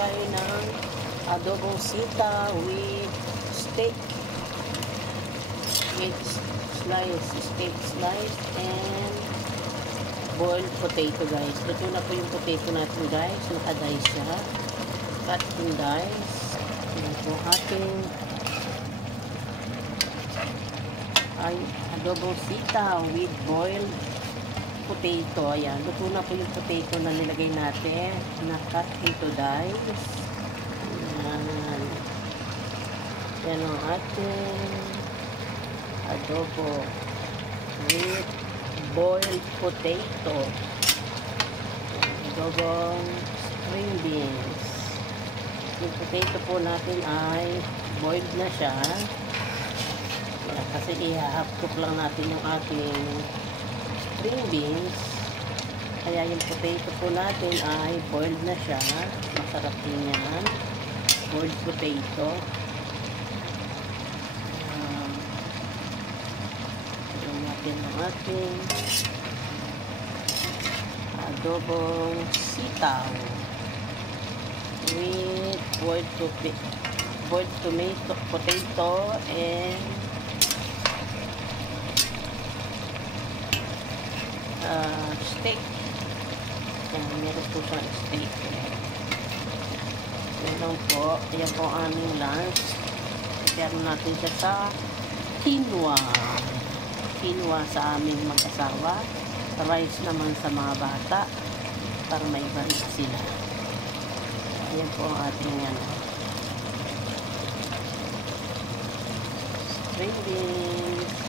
tayo ng adobong sitaw with steak. Steak slice and boiled potato, guys. Luto na po yung potato natin, guys. Naka-dice siya. Cut in dice. Yan po ating adobong sitaw with boiled potato. Ayan. Luto na po yung potato na nilagay natin. Na-cut into dice. Ayan. Yan ang ating adobo with boiled potato. Adobong string beans. Yung potato po natin ay boiled na siya. Kasi i-half cook lang natin yung ating string beans. Kaya yung potato po natin ay boiled na siya. Masarap din yan. Boiled potato. Natin ang ating adobong sitaw with boiled tomato, potato and steak. Yan, meron po siyang steak. Yan lang po. Yan po ang aming lunch. Pero natin siya sa quinoa sa aming mag-asawa, rice naman sa mga bata para may barit sila. Ayan po ang ating string beans.